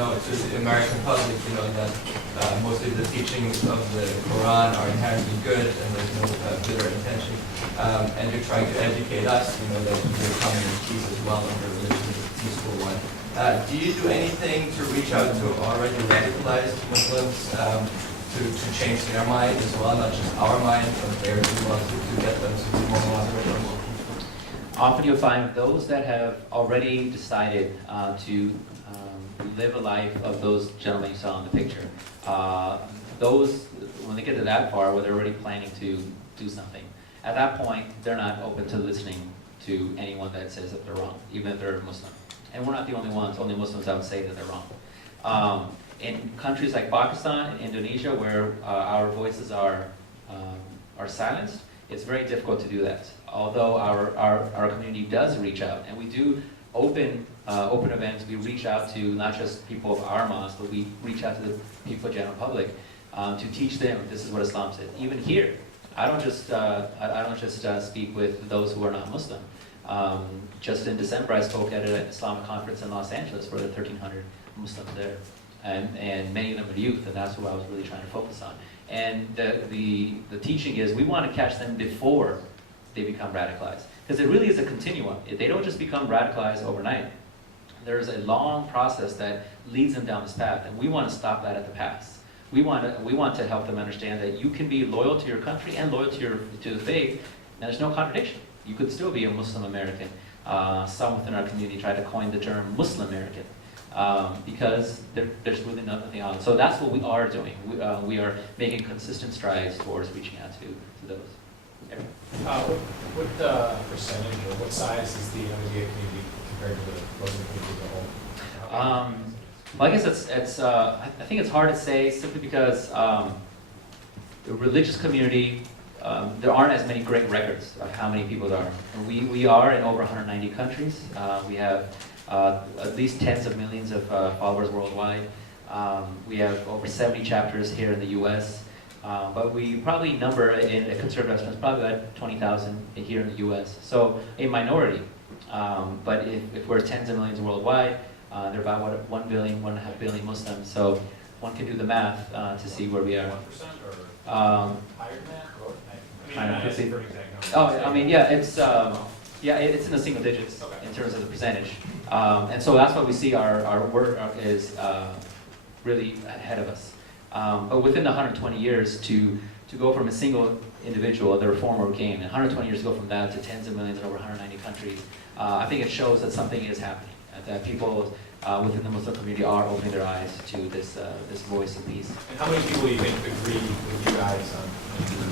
to the American public, that mostly the teachings of the Quran are inherently good and there's no bitter intention. And you're trying to educate us, that we're coming in peace as well, and our religion is a peaceful one. Do you do anything to reach out to already radicalized Muslims to change their mind as well, not just our mind, but theirs as well, to get them to be more moderate or more peaceful? Often you'll find those that have already decided to live a life of those gentlemen you saw in the picture. Those, when they get to that far, where they're already planning to do something, at that point, they're not open to listening to anyone that says that they're wrong, even if they're Muslim. And we're not the only ones, only Muslims that would say that they're wrong. In countries like Pakistan and Indonesia, where our voices are silenced, it's very difficult to do that. Although our community does reach out, and we do open events, we reach out to not just people of our mosque, but we reach out to the people of the general public to teach them this is what Islam says. Even here, I don't just speak with those who are not Muslim. Just in December, I spoke at an Islamic conference in Los Angeles for the 1,300 Muslims there, and many of them are youth, and that's what I was really trying to focus on. And the teaching is we want to catch them before they become radicalized, because it really is a continuum. They don't just become radicalized overnight. There's a long process that leads them down this path, and we want to stop that at the pass. We want to help them understand that you can be loyal to your country and loyal to the faith, and there's no contradiction. You could still be a Muslim American. Some within our community try to coin the term Muslim American because there's really nothing on it. So that's what we are doing. We are making consistent strides towards reaching out to those. What percentage or what size is the Ahmadiyya community compared to the Muslim community as a whole? Well, I guess I think it's hard to say simply because the religious community, there aren't as many great records of how many people there are. We are in over 190 countries. We have at least tens of millions of followers worldwide. We have over 70 chapters here in the U.S. But we probably number in a conservative estimate probably about 20,000 here in the U.S. So a minority. But if we're tens of millions worldwide, there are about 1 billion, 1.5 billion Muslims. So one can do the math to see where we are. 1% or higher than that? It's in the single digits in terms of the percentage. And so that's why we see our work is really ahead of us. But within the 120 years to go from a single individual, the reformer came, and 120 years to go from that to tens of millions in over 190 countries, I think it shows that something is happening, that people within the Muslim community are opening their eyes to this voice of peace. And how many people do you think agree with you guys on your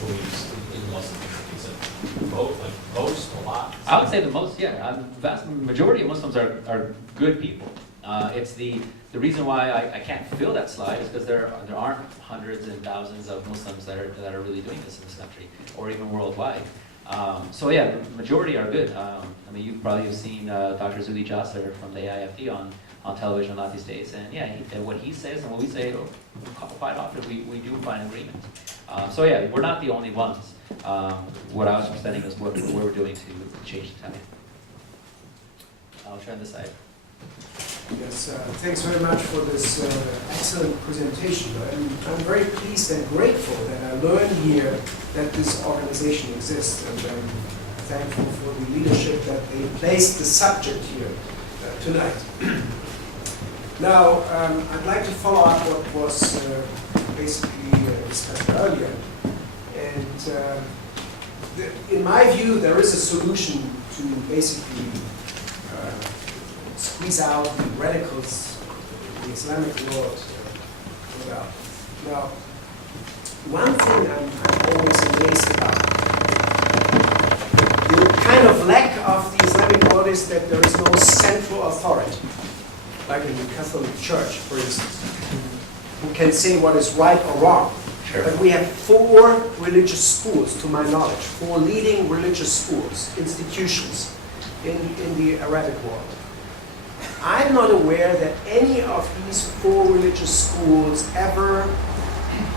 beliefs in the Muslim community? Most, a lot? I would say the most, yeah. The vast majority of Muslims are good people. It's the reason why I can't fill that slide is because there aren't hundreds and thousands of Muslims that are really doing this in this country or even worldwide. So yeah, the majority are good. I mean, you probably have seen Dr. Zuli Jasser from the AIFD on television a lot these days, and yeah, what he says and what we say quite often we do find agreement. So yeah, we're not the only ones. What I was presenting is what we're doing to change the tide. I'll turn this side. Yes, thanks very much for this excellent presentation. I'm very pleased and grateful that I learned here that this organization exists, and I'm thankful for the leadership that they placed the subject here tonight. Now, I'd like to follow up what was basically discussed earlier. And in my view, there is a solution to basically squeeze out the radicals in the Islamic world. Now, one thing I'm always amazed about, the kind of lack of the Islamic world is that there is no central authority, like in the Catholic Church, for instance, who can say what is right or wrong. Sure. But we have 4 religious schools, to my knowledge, 4 leading religious schools, institutions in the Arabic world. I'm not aware that any of these 4 religious schools ever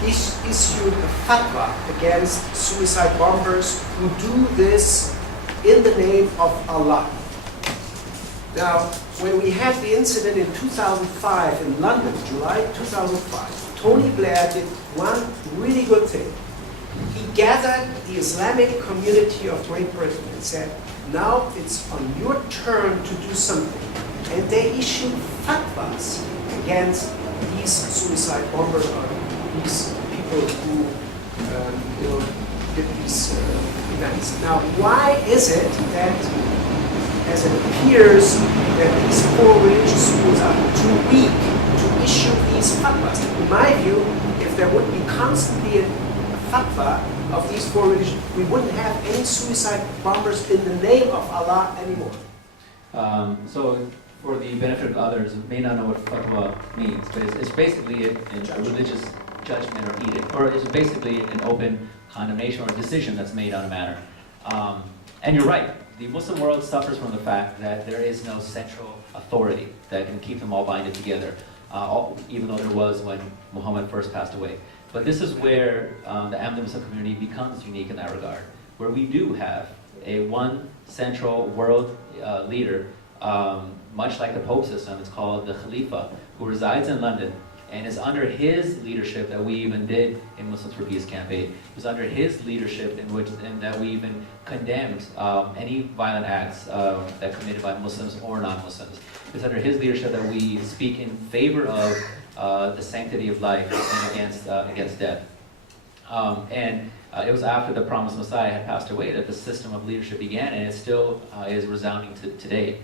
issued a fatwa against suicide bombers who do this in the name of Allah. Now, when we had the incident in 2005 in London, July 2005, Tony Blair did one really good thing. He gathered the Islamic community of Great Britain and said, now it's on your turn to do something. And they issued fatwas against these suicide bombers or these people who did these events. Now, why is it that, as it appears, that these 4 religious schools are too weak to issue these fatwas? In my view, if there would be constantly a fatwa of these 4 religions, we wouldn't have any suicide bombers in the name of Allah anymore. So, for the benefit of others who may not know what fatwa means, but it's basically a religious judgment or edict, or it's basically an open condemnation or decision that's made on a matter. And you're right, the Muslim world suffers from the fact that there is no central authority that can keep them all binded together, even though there was when Muhammad first passed away. But this is where the Ahmadiyya Muslim community becomes unique in that regard, where we do have one central world leader, much like the Pope system. It's called the Khalifa, who resides in London, and it's under his leadership that we even did a Muslims for Peace campaign. It was under his leadership in that we even condemned any violent acts that committed by Muslims or non-Muslims. It's under his leadership that we speak in favor of the sanctity of life and against death. It was after the promised Messiah had passed away that the system of leadership began, and it still is resounding today.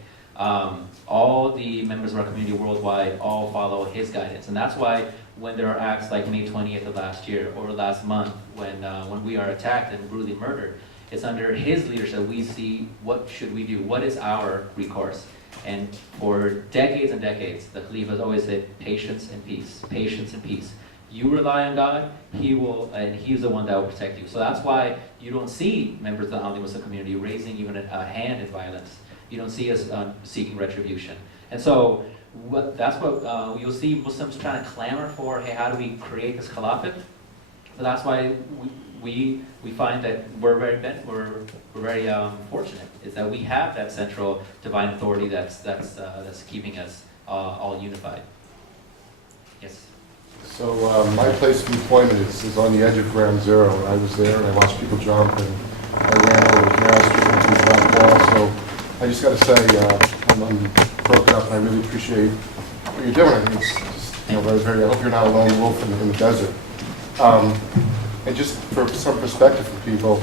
All the members of our community worldwide all follow his guidance, and that's why when there are acts like May 20th of last year or last month when we are attacked and brutally murdered, it's under his leadership we see what should we do, what is our recourse. And for decades and decades, the Khalifa has always said patience and peace, patience and peace. You rely on God, He will, and He's the one that will protect you. So that's why you don't see members of the Ahmadiyya Muslim community raising even a hand in violence. You don't see us seeking retribution. And so that's what you'll see Muslims trying to clamor for, hey, how do we create this caliphate? So that's why we find that we're very fortunate, is that we have that central divine authority that's keeping us all unified. Yes? So my place of employment is on the edge of ground zero. I was there and I watched people jump and I ran over the gas into the black wall. So I just got to say I'm broken up and I really appreciate what you're doing. I think it's just, very, I hope you're not a lone wolf in the desert. And just for some perspective for people,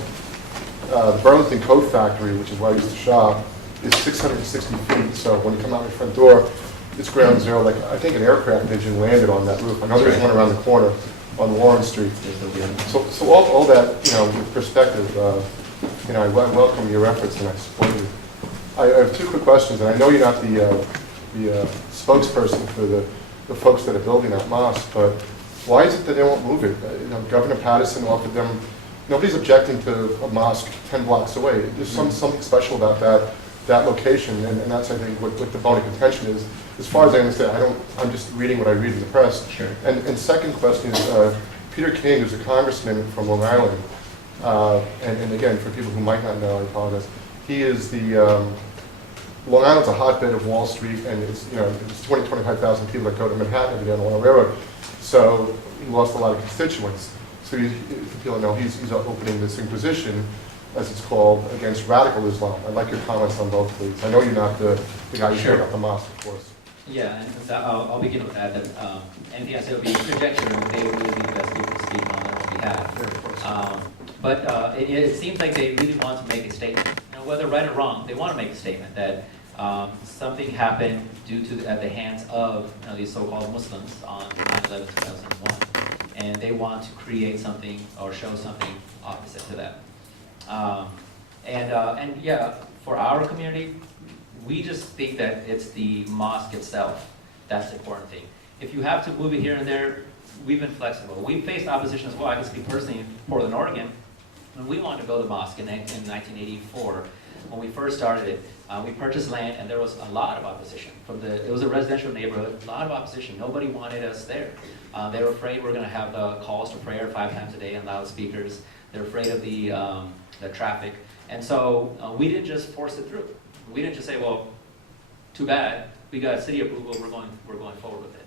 the Burlington Coat Factory, which is where I used to shop, is 660 feet. So when you come out your front door, it's ground zero. Like I think an aircraft engine landed on that roof. I know there's one around the corner on Warren Street. So all that, with perspective, I welcome your efforts and I support you. I have 2 quick questions, and I know you're not the spokesperson for the folks that are building that mosque, but why is it that they won't move it? Governor Patterson offered them. Nobody's objecting to a mosque 10 blocks away. There's something special about that location, and that's, I think, what the bone of contention is. As far as I understand, I'm just reading what I read in the press. Sure. And second question is, Peter King, who's a congressman from Long Island, and again, for people who might not know, I apologize, he is Long Island's a hotbed of Wall Street, and it's 25,000 people that go to Manhattan every day on the Long Railroad. So he lost a lot of constituents. So people know he's opening this inquisition, as it's called, against radical Islam. I'd like your comments on both, please. I know you're not the guy who showed up the mosque, of course. Yeah, and I'll begin with that. Anything I say will be conjecture, and they will really be the best people to speak on their own behalf. Yeah, of course. But it seems like they really want to make a statement. Whether right or wrong, they want to make a statement that something happened due to at the hands of these so-called Muslims on 9/11/2001, and they want to create something or show something opposite to that. And yeah, for our community, we just think that it's the mosque itself that's the important thing. If you have to move it here and there, we've been flexible. We've faced opposition as well. I can speak personally in Portland, Oregon. When we wanted to build a mosque in 1984, when we first started it, we purchased land and there was a lot of opposition. It was a residential neighborhood, a lot of opposition. Nobody wanted us there. They were afraid we were going to have the calls to prayer 5 times a day on loudspeakers. They're afraid of the traffic. And so we didn't just force it through. We didn't just say, well, too bad, we got city approval, we're going forward with it.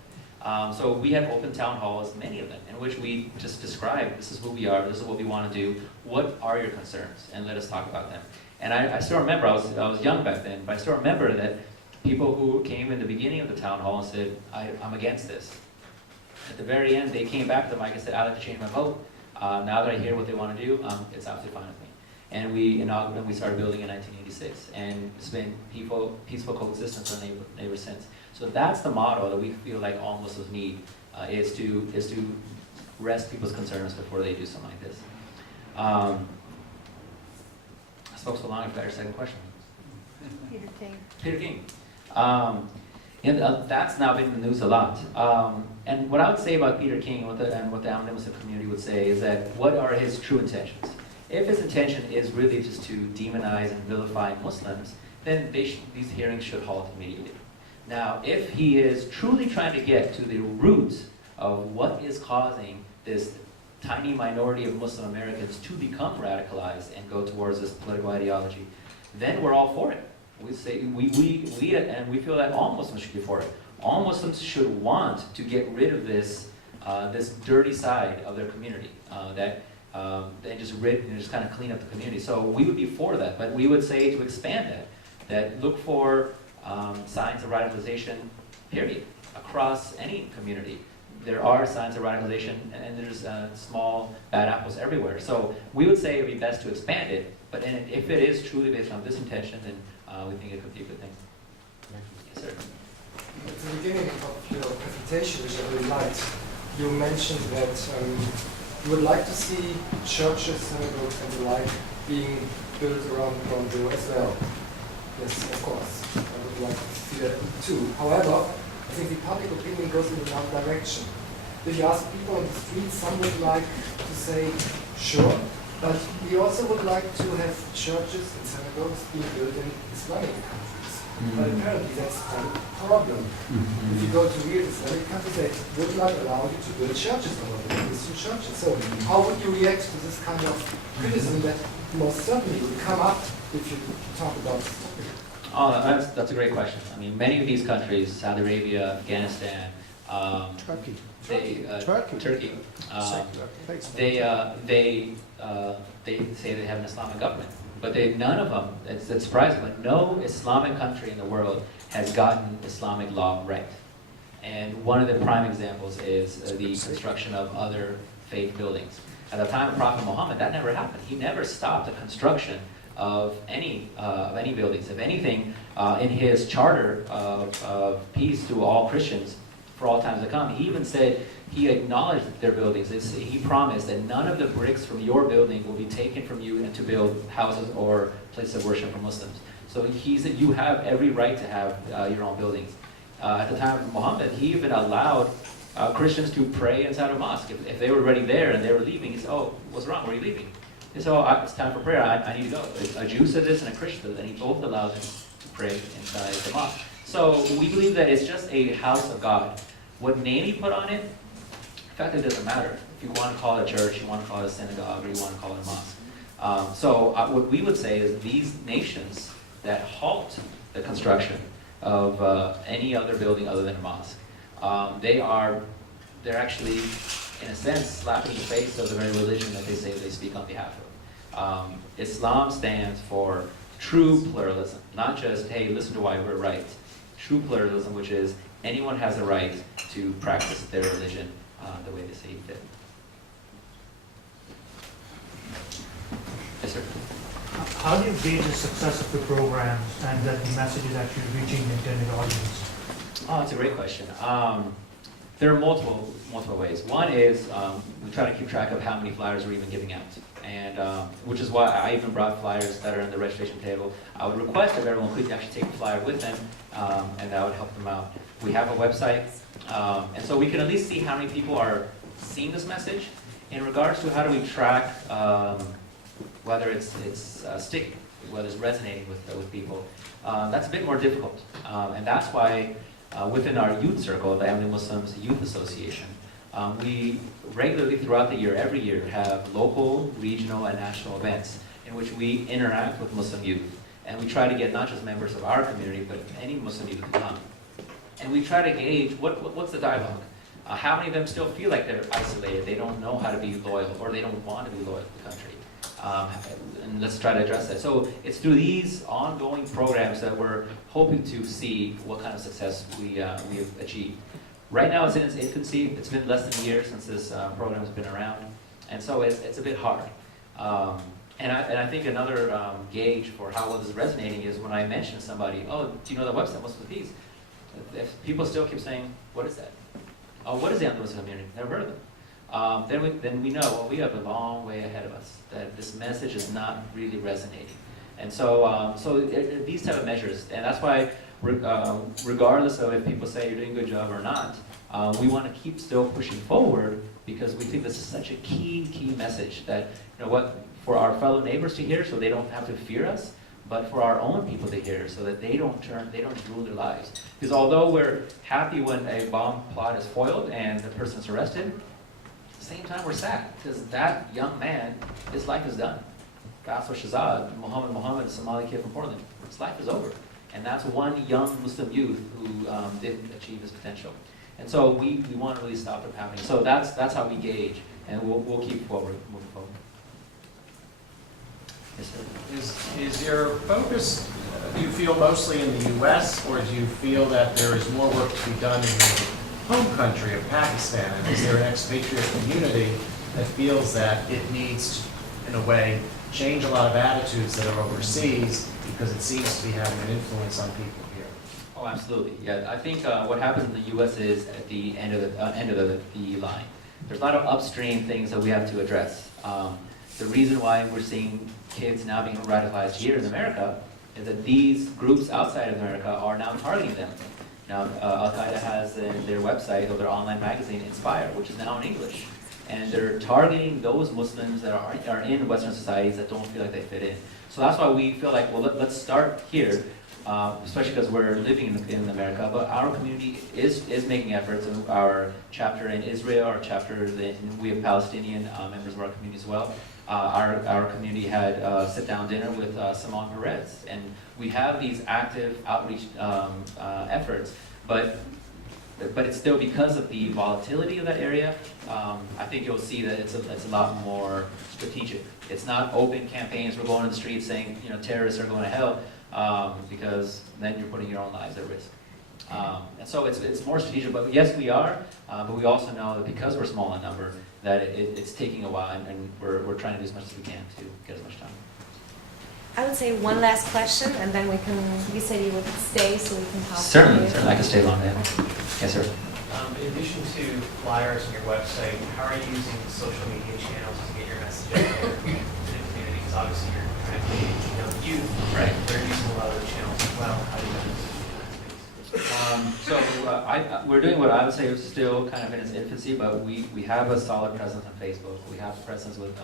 So we have open town halls, many of them, in which we just describe, this is who we are, this is what we want to do, what are your concerns, and let us talk about them. And I still remember, I was young back then, but I still remember that people who came in the beginning of the town hall and said, I'm against this. At the very end, they came back to the mic and said, I'd like to change my vote. Now that I hear what they want to do, it's absolutely fine with me. And we started building in 1986, and it's been peaceful coexistence with neighbors since. So that's the model that we feel like all Muslims need, is to rest people's concerns before they do something like this. I spoke so long, I forgot your second question. Peter King. Peter King. That's now been in the news a lot. And what I would say about Peter King and what the Ahmadiyya Muslim community would say is that what are his true intentions? If his intention is really just to demonize and vilify Muslims, then these hearings should halt immediately. Now, if he is truly trying to get to the roots of what is causing this tiny minority of Muslim Americans to become radicalized and go towards this political ideology, then we're all for it. We say we feel that all Muslims should be for it. All Muslims should want to get rid of this this dirty side of their community they just kind of clean up the community. So we would be for that, but we would say to expand that look for signs of radicalization, period, across any community. There are signs of radicalization, and there's small bad apples everywhere. So we would say it would be best to expand it, but if it is truly based on this intention, then we think it could be a good thing. Yes, sir. At the beginning of your presentation, which I really liked, you mentioned that you would like to see churches, synagogues, and the like being built around Gonzo as well. Yes, of course. I would like to see that too. However, I think the public opinion goes in another direction. If you ask people on the street, some would like to say, sure, but we also would like to have churches and synagogues being built in Islamic countries. But apparently that's not a problem. If you go to real Islamic countries, they would not allow you to build churches over there, Christian churches. So how would you react to this kind of criticism that most certainly would come up if you talk about this topic? Oh, that's a great question. I mean, many of these countries, Saudi Arabia, Afghanistan, Turkey. Turkey, they say they have an Islamic government, but none of them. It's surprising, but no Islamic country in the world has gotten Islamic law right. And one of the prime examples is the construction of other faith buildings. At the time of Prophet Muhammad, that never happened. He never stopped the construction of any buildings. If anything, in his charter of peace to all Christians for all times to come, he even said, he acknowledged their buildings. He promised that none of the bricks from your building will be taken from you and to build houses or places of worship for Muslims. So he said, you have every right to have your own buildings. At the time of Muhammad, he even allowed Christians to pray inside a mosque. If they were already there and they were leaving, he said, oh, what's wrong? Where are you leaving? They said, oh, it's time for prayer. I need to go. A Jew said this and a Christian said this, and he both allowed them to pray inside the mosque. So we believe that it's just a house of God. What name he put on it, in fact, it doesn't matter. If you want to call it a church, you want to call it a synagogue, or you want to call it a mosque. What we would say is these nations that halt the construction of any other building other than a mosque, they're actually, in a sense, slapping in the face of the very religion that they say they speak on behalf of. Islam stands for true pluralism, not just, hey, listen to why we're right. True pluralism, which is anyone has a right to practice their religion the way they see fit. Yes, sir. How do you gauge the success of the programs and that the message is actually reaching the intended audience? Oh, that's a great question. There are multiple ways. One is we try to keep track of how many flyers we're even giving out, and which is why I even brought flyers that are in the registration table. I would request if everyone could actually take a flyer with them, and that would help them out. We have a website, and so we can at least see how many people are seeing this message. In regards to how do we track whether it's sticking, whether it's resonating with people, that's a bit more difficult, and that's why. Within our youth circle, the Ahmadiyya Muslims Youth Association, we regularly throughout the year, every year, have local, regional, and national events in which we interact with Muslim youth. And we try to get not just members of our community, but any Muslim youth to come. And we try to gauge what's the dialogue. How many of them still feel like they're isolated, they don't know how to be loyal, or they don't want to be loyal to the country? And let's try to address that. So it's through these ongoing programs that we're hoping to see what kind of success we have achieved. Right now it's in its infancy. It's been less than a year since this program has been around, and so it's a bit hard. And I think another gauge for how well this is resonating is when I mention to somebody, oh, do you know the website, Muslim Peace? If people still keep saying, what is that? Oh, what is the Muslim community? Never heard of them. Then we know, well, we have a long way ahead of us, that this message is not really resonating. And so, these type of measures, and that's why, regardless of if people say you're doing a good job or not, we want to keep still pushing forward, because we think this is such a key message that, you know what, for our fellow neighbors to hear so they don't have to fear us, but for our own people to hear so that they don't ruin their lives. Because although we're happy when a bomb plot is foiled and the person is arrested, at the same time we're sad because that young man, his life is done. Basel Shahzad, Muhammad, a Somali kid from Portland, his life is over. And that's one young Muslim youth who didn't achieve his potential. And so we want to really stop it happening. So that's how we gauge, and we'll keep moving forward. Yes, sir. Is your focus, do you feel mostly in the U.S., or do you feel that there is more work to be done in your home country of Pakistan? And is there an expatriate community that feels that it needs to, in a way, change a lot of attitudes that are overseas because it seems to be having an influence on people here? Oh, absolutely. Yeah, I think what happens in the U.S. is at the end of the line. There's a lot of upstream things that we have to address. The reason why we're seeing kids now being radicalized here in America is that these groups outside of America are now targeting them. Now, Al-Qaeda has their website or their online magazine, Inspire, which is now in English. And they're targeting those Muslims that are in Western societies that don't feel like they fit in. So that's why we feel like, well, let's start here, especially because we're living in America, but our community is making efforts. Our chapter in Israel, our chapter, we have Palestinian members of our community as well. Our community had sit-down dinner with Simon Perez, and we have these active outreach efforts, but it's still because of the volatility of that area. I think you'll see that it's a lot more strategic. It's not open campaigns. We're going to the streets saying, you know, terrorists are going to hell, because then you're putting your own lives at risk. And so it's more strategic. But yes, we are. But we also know that because we're small in number, that it's taking a while, and we're trying to do as much as we can to get as much time. I would say one last question, and then you said you would stay so we can talk. Certainly, I can stay long. Yeah. Yes, sir. In addition to flyers on your website, how are you using social media channels to get your message out there to the community? Because obviously you're trying to youth, right? They're using a lot of other channels as well. How do you manage that? We're doing what I would say is still kind of in its infancy, but we have a solid presence on Facebook. We have a presence with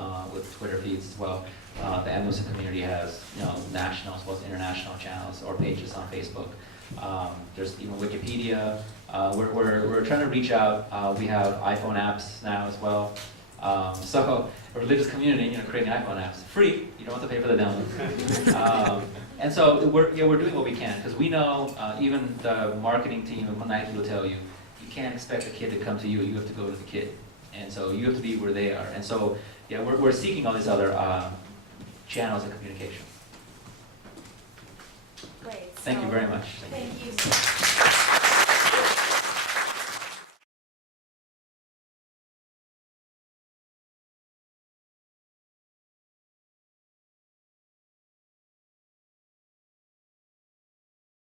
Twitter feeds as well. The Muslim community has national as well as international channels or pages on Facebook. There's even Wikipedia. We're trying to reach out. We have iPhone apps now as well. So a religious community, creating iPhone apps, free. You don't have to pay for the download. And so we're doing what we can, because we know even the marketing team of Nike will tell you, you can't expect a kid to come to you. You have to go to the kid, and so you have to be where they are. And so yeah, we're seeking all these other channels of communication. Great. Thank you very much. Thank you.